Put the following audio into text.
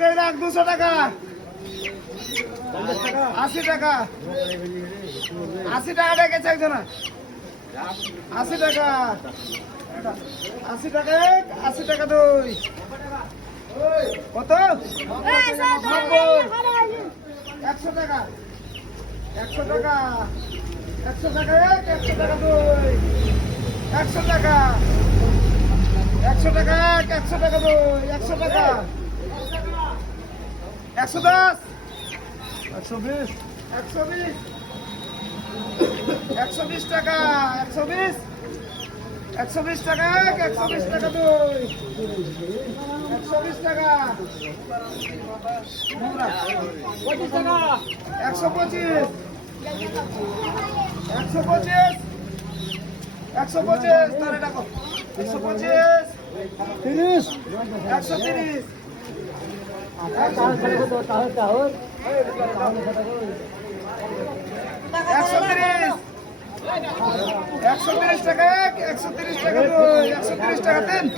করে রাখ 200 টাকা 80 টাকা 80 টাকা রেখেছে একজন 80 টাকা 80 টাকা 80 টাকা দুই কত 100 টাকা 100 টাকা 100 টাকা 100 টাকা দুই 100 টাকা 100 টাকা 100 টাকা দুই 100 টাকা 110 120 120 120 টাকা 120 120 টাকা 120 টাকা দুই 120 টাকা 25 টাকা 125 125 125 তাহলে দেখো 125 30 130 130 টাকা 130 টাকা 130 টাকা 3